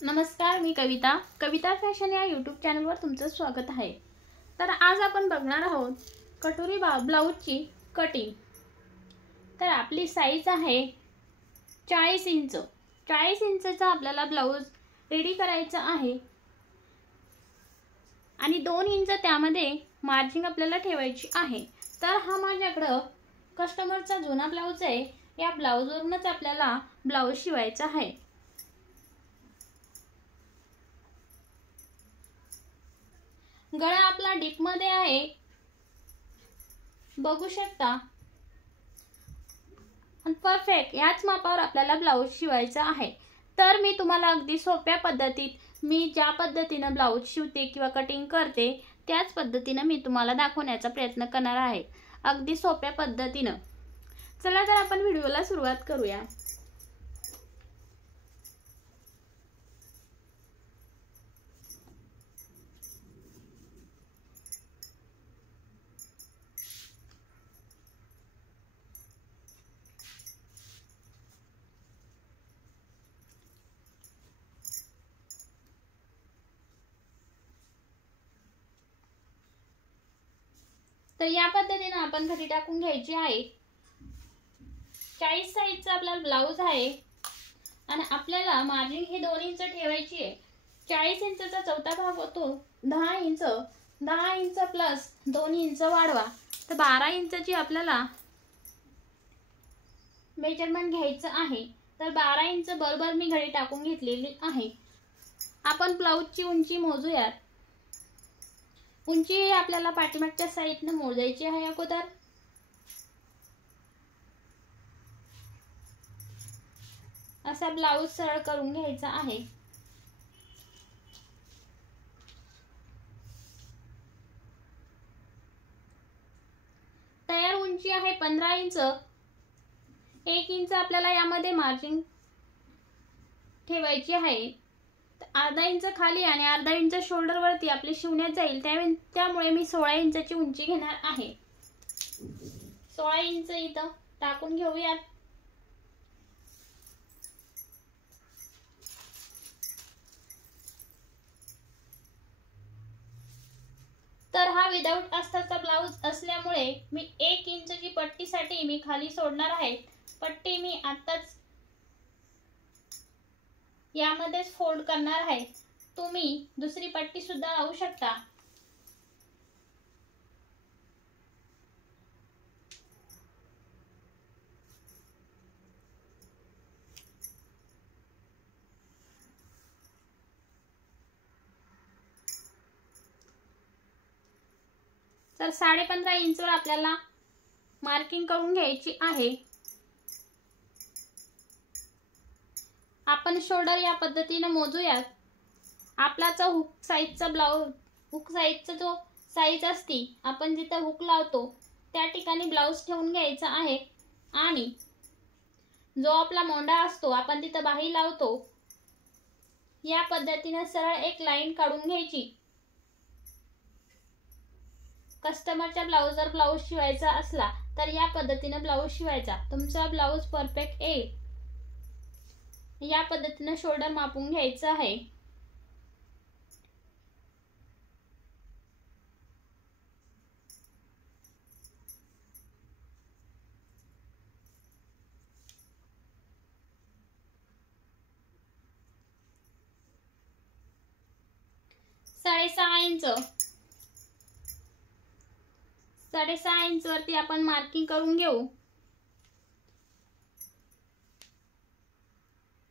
नमस्कार, मी कविता फॅशन या यूट्यूब चॅनलवर तुमचं स्वागत आहे। तर आज आपण बघणार आहोत कटोरी ब्लाउजची कटिंग। तर आपली साईज आहे 40 इंच। 40 इंचचा आपल्याला ब्लाउज रेडी करायचा आहे आणि 2 इंच त्यामध्ये मार्जिन आपल्याला ठेवायची आहे। तर हा माझ्याकडे कस्टमरचा जुना ब्लाउज आहे। या ब्लाउजवरूनच आपल्याला ब्लाउज शिवायचा आहे। गळा आपला डीप मध्ये आहे, बघू शकता। परफेक्ट याच मापावर आपल्याला ब्लाउज शिवायचा आहे। तर मी तुम्हाला अगदी सोप्या पद्धतीत मी ज्या पद्धतीने ब्लाउज शिवते किंवा कटिंग करते त्याच पद्धतीने मी तुम्हाला दाखवण्याचा प्रयत्न करणार आहे, अगदी सोप्या पद्धतीने। चला तर आपण व्हिडिओला सुरुवात करूया। तर या पद्धतीने आपण घडी टाकून घ्यायची आहे। 40 साईजचा आपला ब्लाउज आहे आणि आपल्याला मार्जिन हे 2 इंच ठेवायची आहे। 40 इंचचा चौथा भाग होतो 10 इंच। 10 इंच प्लस 2 इंच वाढवा, तर 12 इंचची आपल्याला मेजरमेंट घ्यायचं आहे। तर 12 इंच बरोबर मी घडी टाकून घेतलेली आहे। आपण ब्लाउजची उंची मोजूयात। उंची आपल्याला पाठीमागच्या साईडने मोजायची आहे। अगोदर असा ब्लाउज सरळ करून घ्यायचा आहे। तयार उंची आहे 15 इंच। 1 इंच आपल्याला यामध्ये मार्जिन ठेवायची आहे। अर्धा इंच खाली आणि अर्धा इंच शोल्डर वरती आपली शिवण्यात जाईल, त्यामुळे मी 16 इंचाची उंची घेणार आहे। 16 इंच इथं टाकून घेऊयात। तर हा विदाउट अस्तरचा ब्लाउज असल्यामुळे मी 1 इंचची पट्टीसाठी मी खाली सोडणार आहे। पट्टी मी आताच यामध्येच फोल्ड करणार आहे। तुम्ही दुसरी पट्टी सुद्धा लावू शकता। तर 15.5 इंचवर आपल्याला मार्किंग करून घ्यायची आहे। आपण शोल्डर या पद्धतीने मोजूयात। आपलाचा हुक साइजचा ब्लाउज, हुक साइजचा जो साइज असती, आपण जिथे हुक लावतो त्या ठिकाणी ब्लाउज ठेवून घ्यायचा आहे आणि जो आपला मोंडा असतो आपण तिथे बाही लावतो, या पद्धतीने सरळ एक लाईन काढून घ्यायची। कस्टमरच्या ब्लाउजवर ब्लाउज शिवायचा असला तर या पद्धतीने ब्लाउज शिवायचा, तुमचा ब्लाउज परफेक्ट येईल। या पद्धतीने शोल्डर मापून घ्यायचं आहे। साडेसहा इंच वरती आपण मार्किंग करून घेऊ।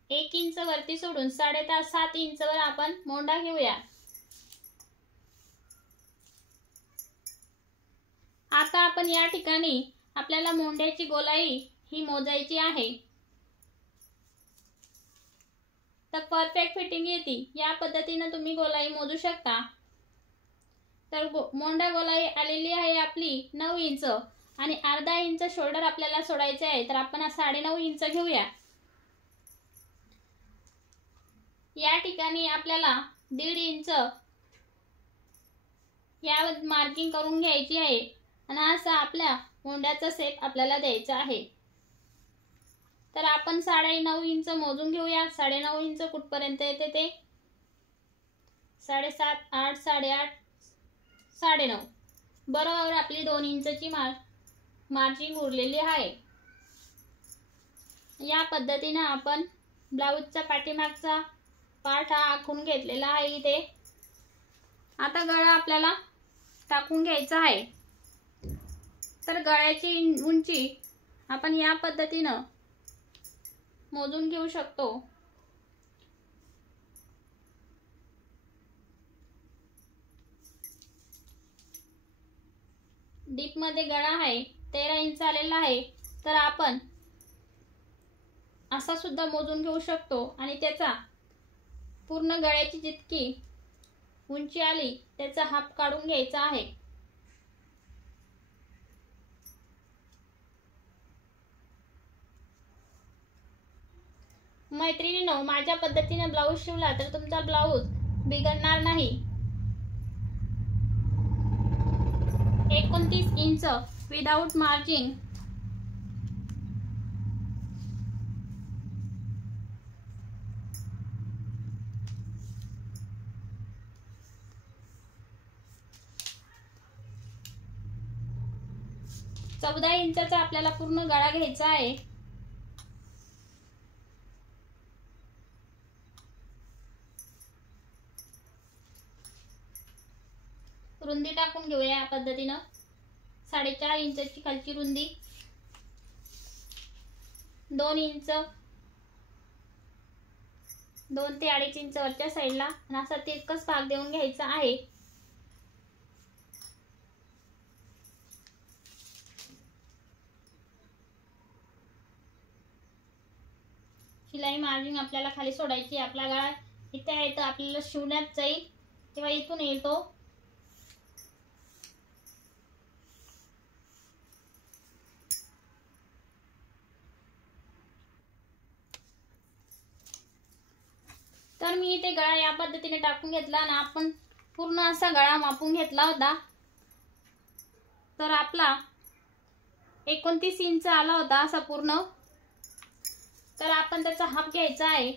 1 इंच वरती सोडून 7.5 इंचवर आपण मोंडा घेऊया। आता आपण या ठिकाणी आपल्याला मोंड्याची गोलाई ही मोजायची आहे। तर परफेक्ट फिटिंग येते। या पद्धतीने तुम्ही गोलाई मोजू शकता। तर मोंडा गोलाई आलेली आहे आपली 9 इंच आणि अर्धा इंच शोल्डर आपल्याला सोडायचे आहे। तर आपण 9.5 इंच घेऊया। या ठिकाणी आपल्याला 1.5 इंच या मार्किंग करून घ्यायची आहे आणि असा आपल्या मोंड्याचा शेप आपल्याला द्यायचा आहे। तर आपण 9.5 इंच मोजून घेऊया. 9.5 इंच कुठपर्यंत येते ते? 7.5, 8, 8.5, 9.5. बरोबर आपली 2 इंचची मार्जिंग उरलेली आहे. या पद्धतीने आपण ब्लाऊजचा पाठीमागचा पार्ट हा आखून घेतलेला आहे इथे. आता गळा आपल्याला टाकून घ्यायचा आहे. तर गळ्याची उंची आपण या पद्धतीनं मोजून घेऊ शकतो. डीप मध्ये गळा आहे 13 इंच आलेला आहे. तर आपण असा सुद्धा मोजून घेऊ शकतो आणि त्याचा पूर्ण गळ्याची जितकी उंची आली त्याचा हाफ काढून घ्यायचा आहे. मैत्रिणींनो, माझ्या पद्धतीने ब्लाऊज शिवला तर तुमचा ब्लाऊज बिघडणार नाही. 29 इंच विदाउट मार्जिन चौदा इंचाचा आपल्याला पूर्ण गळा घ्यायचा आहे. रुंदी टाकून घेऊया या पद्धतीनं. 4.5 इंचाची खालची रुंदी, 2 इंच, 2 ते 2.5 इंच वरच्या साईडला आणि असा तिरकस भाग देऊन घ्यायचा आहे. शिलाई मार्जिन आपल्याला खाली सोडायची. आपला गळा इथे आहे तर आपल्याला शिवण्यात जाईल तेव्हा इथून येतो. तर मी इथे गळा या पद्धतीने टाकून घेतला आणि आपण पूर्ण असा गळा मापून घेतला होता. तर आपला 29 इंच आला होता असा पूर्ण. तर आपण त्याचा हाफ घ्यायचा आहे.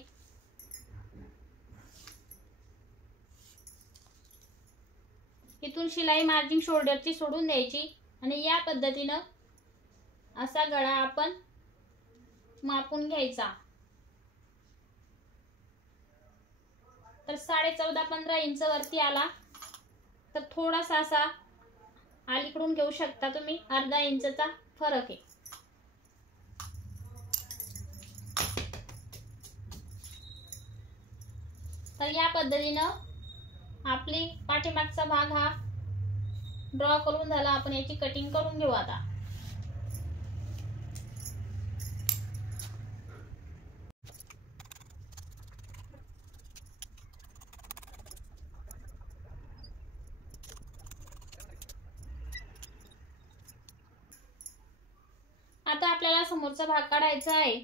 इथून शिलाई मार्जिन शोल्डरची सोडून द्यायची आणि या पद्धतीनं असा गळा आपण मापून घ्यायचा. तर 14.5-15 इंच वरती आला तर थोडासा असा अलीकडून घेऊ शकता तुम्ही. अर्धा इंचचा फरक आहे. तर या पद्धतीनं आपली पाठीमागचा भाग हा ड्रॉ करून झाला. आपण याची कटिंग करून घेऊ आता. आता आपल्याला समोरचा भाग काढायचा आहे.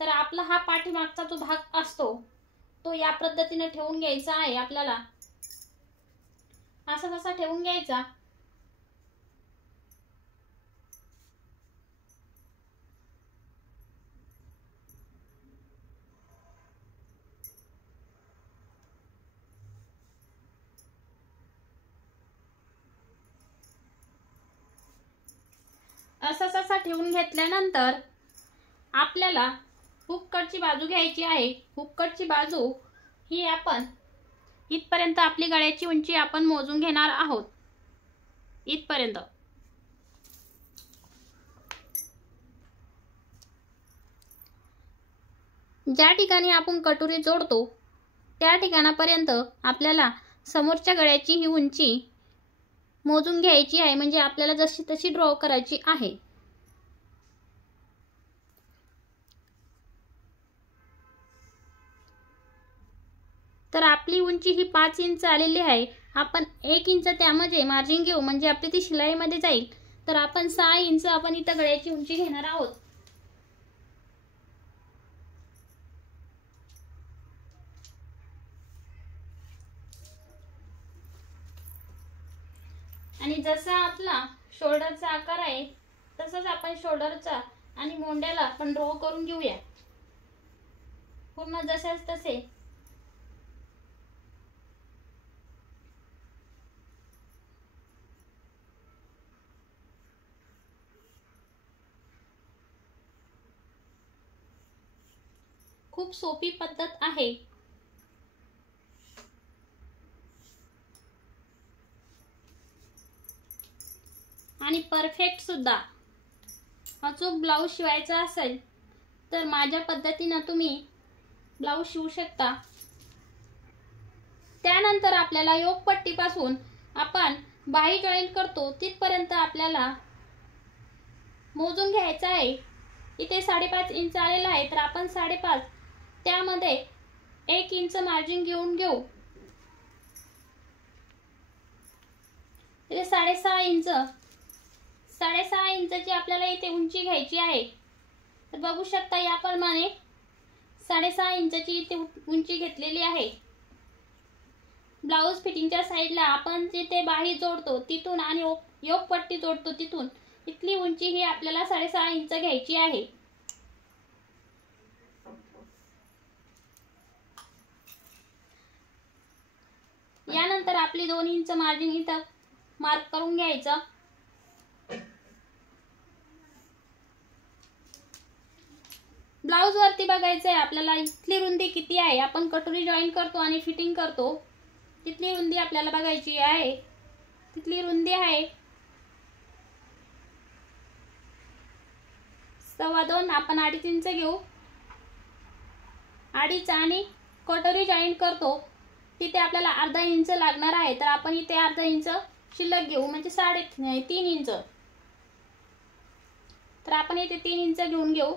तर आपला हा पाठीमागचा जो भाग असतो तो या पद्धतीने ठेवून घ्यायचा आहे. आपल्याला असा तसा ठेवून घ्यायचा. असा ठेवून घेतल्यानंतर आपल्याला हुककटची बाजू घ्यायची आहे. हुककटची बाजू ही आपण इथपर्यंत आपली गळ्याची उंची आपण मोजून घेणार आहोत. इथपर्यंत. ज्या ठिकाणी आपण कटोरी जोडतो त्या ठिकाणापर्यंत आपल्याला समोरच्या गळ्याची ही उंची मोजून घ्यायची आहे. म्हणजे आपल्याला जशी तशी ड्रॉ करायची आहे. तर आपली उंची ही 5 इंच आलेली आहे. आपण 1 इंच त्यामध्ये मार्जिन घेऊ म्हणजे आपली ती शिलाईमध्ये जाईल. तर आपण 6 इंच आपण इथं गळ्याची उंची घेणार आहोत. आणि जसा आपला शोल्डरचा आकार आहे तसंच आपण शोल्डरचा आणि मोंड्याला आपण ड्रॉ करून घेऊया पूर्ण जसेच तसे. खूप सोपी पद्धत आहे. आणि परफेक्ट सुद्धा. अचूक ब्लाऊज शिवायचा असेल तर माझ्या पद्धतीने तुम्ही ब्लाऊज शिवू शकता. त्यानंतर आपल्याला योगपट्टीपासून आपण बाही जॉईंट करतो तिथपर्यंत आपल्याला मोजून घ्यायचं आहे. इथे 5.5 इंच आलेला आहे तर आपण 5.5 त्यामध्ये 1 इंच मार्जिन घेऊन घेऊ. इथे 6.5 इंचची आपल्याला इथे उंची घ्यायची आहे. तर बघू शकता याप्रमाणे 6.5 इंचची इथे उंची घेतलेली आहे. ब्लाऊज फिटिंगच्या साईडला आपण जिथे बाही जोडतो तिथून आणि योगपट्टी जोडतो तिथून इथली उंची ही आपल्याला 6.5 इंच घ्यायची आहे. यानंतर आपली 2 इंच मार्जिन इथं मार्क करून घ्यायचं. ब्लाऊज वरती बघायचं आहे आपल्याला इथली रुंदी किती आहे. आपण कटोरी जॉईंट करतो आणि फिटिंग करतो तिथली रुंदी आपल्याला बघायची आहे. तिथली रुंदी आहे 2.25. आपण 2.5 इंच घेऊ. 2.5 आणि कटोरी जॉईंट करतो तिथे आपल्याला अर्धा इंच लागणार आहे तर आपण इथे अर्धा इंच शिल्लक घेऊ म्हणजे 3.5 इंच. तर आपण इथे 3 इंच घेऊन घेऊ.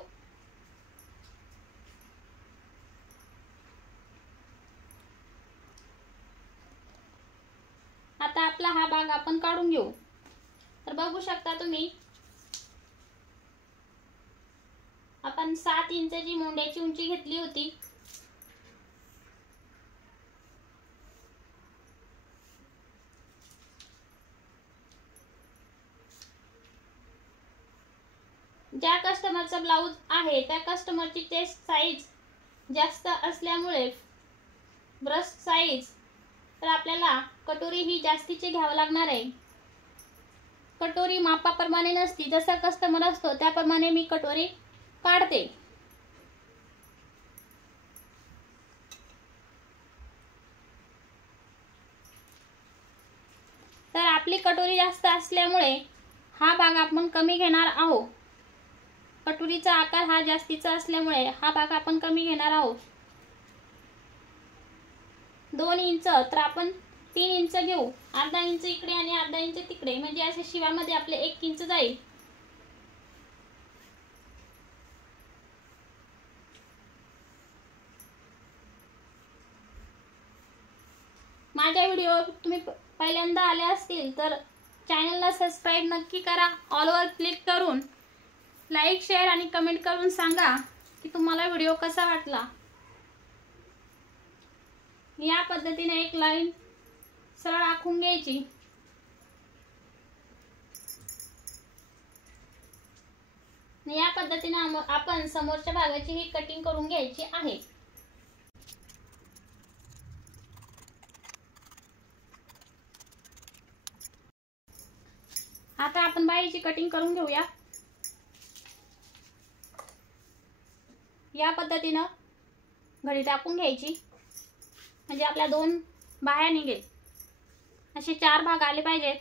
आता आपला हा भाग आपण काढून घेऊ. तर बघू शकता तुम्ही आपण 7 इंचची मोंड्याची उंची घेतली होती. ज्या कस्टमरचा ब्लाऊज आहे त्या कस्टमरची चेस्ट साईज जास्त असल्यामुळे ब्रेस्ट साईज तर आपल्याला कटोरी ही जास्तीची घ्यावी लागणार आहे. कटोरी मापाप्रमाणे नसती. जसा कस्टमर असतो त्याप्रमाणे मी कटोरी काढते. तर आपली कटोरी जास्त असल्यामुळे हा भाग आपण कमी घेणार आहोत. कटोरीचा आकार हा जास्तीचा असल्यामुळे हा भाग आपण कमी घेणार आहोत. 2 इंच तर आपण 3 इंच घेऊ. अर्धा इंच इकडे आणि अर्धा इंच तिकडे म्हणजे असे शिवामध्ये आपले 1 इंच जाईल. माझ्या व्हिडिओ तुम्ही पहिल्यांदा आले असतील तर चॅनलला सबस्क्राईब नक्की करा. ऑलवर क्लिक करून लाईक शेअर आणि कमेंट करून सांगा की तुम्हाला व्हिडिओ कसा वाटला. या पद्धतीने एक लाईन सरळ आखून घ्यायची. या पद्धतीने आपण समोरच्या भागाची ही कटिंग करून घ्यायची आहे. आता आपण बाहीची कटिंग करून घेऊया. या पद्धतीने घडी टाकून घ्यायची म्हणजे आपल्या 2 बाह्या निघेल. असे 4 भाग आले पाहिजेत.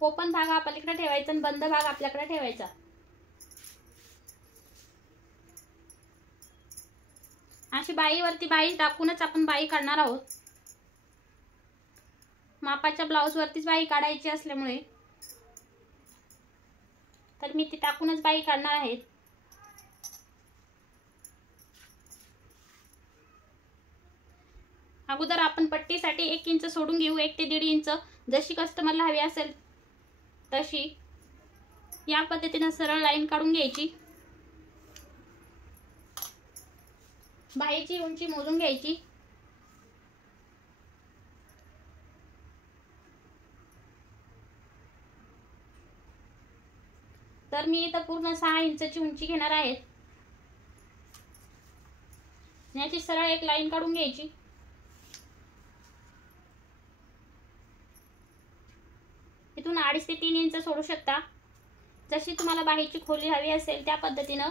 ओपन भाग आपल्याकडे ठेवायचा आणि बंद भाग आपल्याकडे ठेवायचा. अशी बाहीवरती बाही टाकूनच आपण बाही काढणार आहोत. मापाच्या ब्लाऊज वरतीच बाही काढायची असल्यामुळे तर मी ती टाकूनच बाही काढणार आहे. अगोदर आपण पट्टीसाठी 1 इंच सोडून घेऊ. 1 ते 1.5 इंच जशी कस्टमरला हवी असेल तशी. या पद्धतीने सरळ लाईन काढून घ्यायची. बाहीची उंची मोजून घ्यायची. तर तर मी इथं पूर्ण 6 इंचची उंची घेणार आहे। याची सरळ एक लाईन काढून घ्यायची। इथून 2.5 ते 3 इंच सोडू शकता, जशी तुम्हाला बाहीची खोली हवी असेल त्या पद्धतीनं।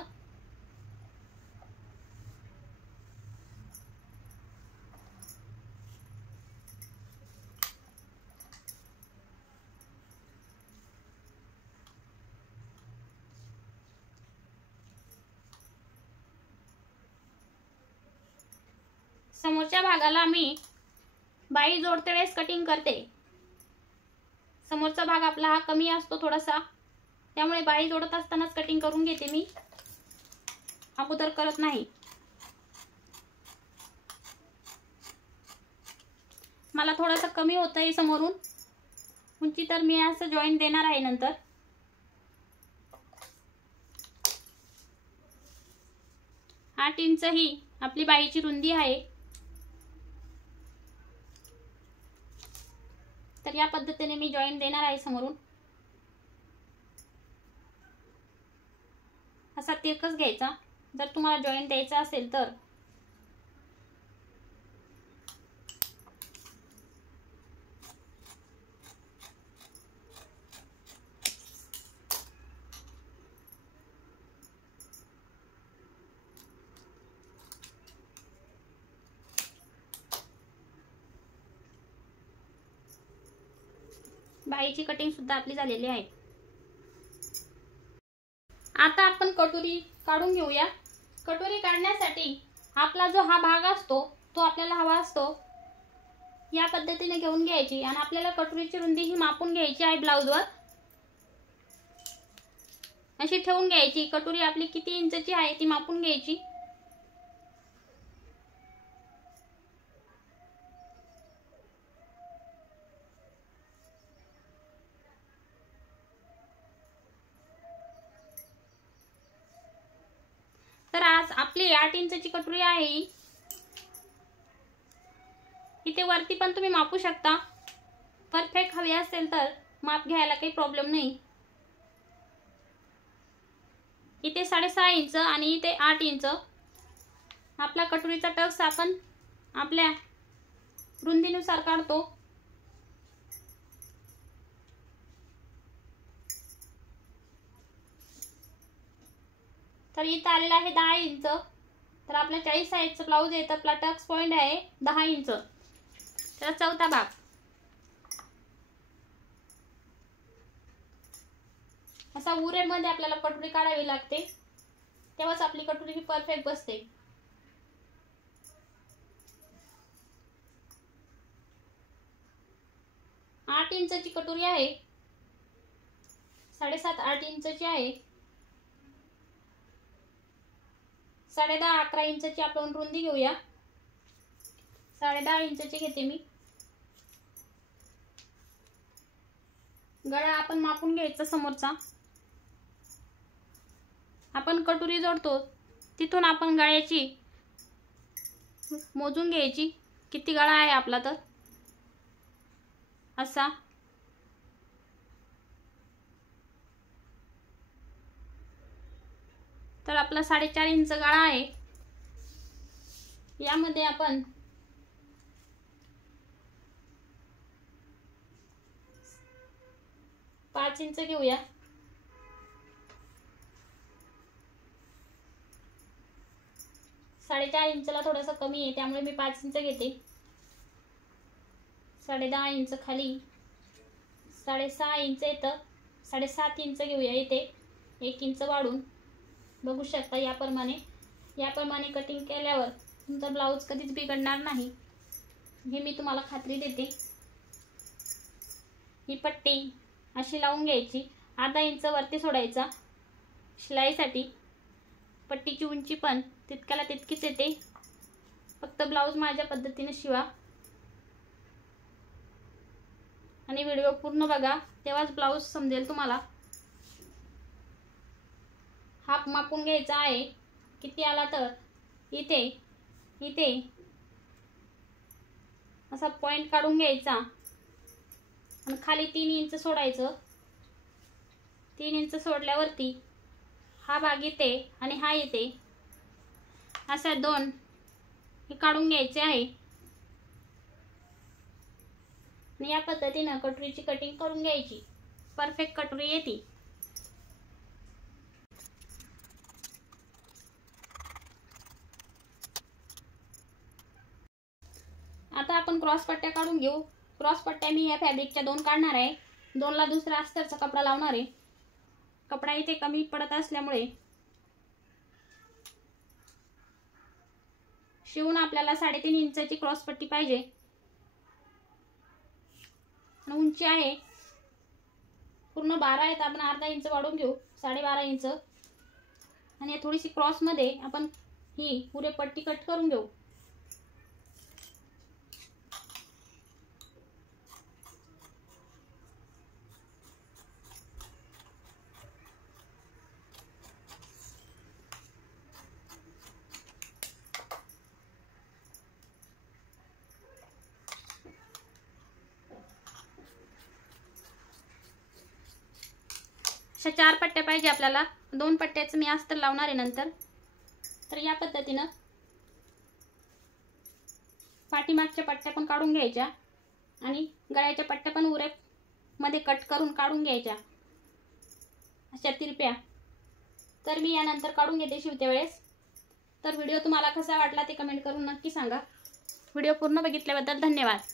समोरच्या भागाला मी बाही जोडते वेळेस कटिंग करते। समोरचा भाग आपला हा कमी असतो थोडासा, त्यामुळे बाही जोडत असतानाच कटिंग करून घेते मी, अगोदर करत नाही। मला थोडासा कमी होतंय समोरून उंची, तर मी असं जॉईंट देणार आहे नंतर। आठ इंच ही आपली बाहीची रुंदी आहे, तर या पद्धतीने मी जॉईंट देणार आहे समोरून। असा तिरकस घ्यायचा जर तुम्हाला जॉईंट द्यायचा असेल तर। बाहीची कटिंग सुद्धा आपली झालेली आहे। आता आपण कटोरी काढून घेऊया। कटोरी काढण्यासाठी आपला जो हा भाग असतो तो आपल्याला हवा असतो या पद्धतीने घेऊन घ्यायची, आणि आपल्याला कटोरीची रुंदी ही मापून घ्यायची आहे। ब्लाउजवर अशी ठेवून घ्यायची। कटोरी आपली किती इंचची आहे ती मापून घ्यायची। तर आज आपली 8 इंचची कटोरी आहे। इथे वरती पण तुम्ही मापू शकता, परफेक्ट हवी असेल तर माप घ्यायला काही प्रॉब्लेम नाही। इथे 6.5 इंच आणि इथे 8 इंच आपला कटोरीचा टक्स आपण आपल्या रुंदीनुसार काढतो। तर इथे आलेला आहे 10 इंच। तर आपला 40 साईजचा ब्लाउज आहे, तर आपला टक्स पॉइंट आहे 10 इंच। तर चौथा भाग असा उरेमध्ये आपल्याला कटोरी काढावी लागते, तेव्हाच आपली कटोरी ही परफेक्ट बसते। आठ इंचची कटोरी आहे, 7.5 8 इंचची आहे, 10.5 11 इंचची आपण रुंदी घेऊया। 10.5 इंचची घेते मी। गळा आपण मापून घ्यायचा समोरचा। आपण कटोरी जोडतो तिथून आपण गळ्याची मोजून घ्यायची, किती गळा आहे आपला, तर असा। तर आपला 4.5 इंच गळा आहे। यामध्ये आपण 5 इंच घेऊया। 4.5 इंचला थोडासा कमी आहे, त्यामुळे मी 5 इंच घेते। 10.5 इंच खाली 6.5 इंच येतं, 7.5 इंच घेऊया। इथे 1 इंच वाढून बघू शकता। याप्रमाणे कटिंग केल्यावर तुमचा ब्लाउज कधीच बिघडणार नाही, हे मी तुम्हाला खात्री देते। ही पट्टी अशी लावून घ्यायची, अर्धा इंच वरती सोडायचा शिलाईसाठी। पट्टीची उंची पण तितक्याला तितकीच येते, फक्त ब्लाउज माझ्या पद्धतीने शिवा आणि व्हिडिओ पूर्ण बघा, तेव्हाच ब्लाउज समजेल तुम्हाला। हाफ मापून घ्यायचा आहे, किती आला तर इथे असा पॉइंट काढून घ्यायचा आणि खाली 3 इंच सोडायचं। 3 इंच सोडल्यावरती हा भाग येते आणि हा येते, अशा 2 हे काढून घ्यायचे आहे आणि या पद्धतीनं कटोरीची कटिंग करून घ्यायची. परफेक्ट कटोरी येते. आता आपण क्रॉस पट्ट्या काढून घेऊ. क्रॉस पट्ट्या मी या फॅब्रिकच्या 2 काढणार आहे. 2 ला दुसरा अस्तरचा कपडा लावणार आहे. कपडा इथे कमी पडत असल्यामुळे शिवून आपल्याला 3.5 इंचाची क्रॉस पट्टी पाहिजे. उंची आहे पूर्ण 12 आहे, तर आपण अर्धा इंच वाढवून घेऊ, 12.5 इंच. आणि थोडीशी क्रॉस मध्ये आपण ही पुरे पट्टी कट करून घेऊ. अशा 4 पट्ट्या पाहिजे आपल्याला. 2 पट्ट्याचं मी अस्तर लावणार आहे नंतर. तर या पद्धतीनं पाठीमागच्या पट्ट्या पण काढून घ्यायच्या आणि गळ्याच्या पट्ट्या पण उरे मध्ये कट करून काढून घ्यायच्या, अशा तिरप्या. तर मी यानंतर काढून घेते शिवते वेळेस. तर व्हिडिओ तुम्हाला कसा वाटला ते कमेंट करून नक्की सांगा. व्हिडिओ पूर्ण बघितल्याबद्दल धन्यवाद.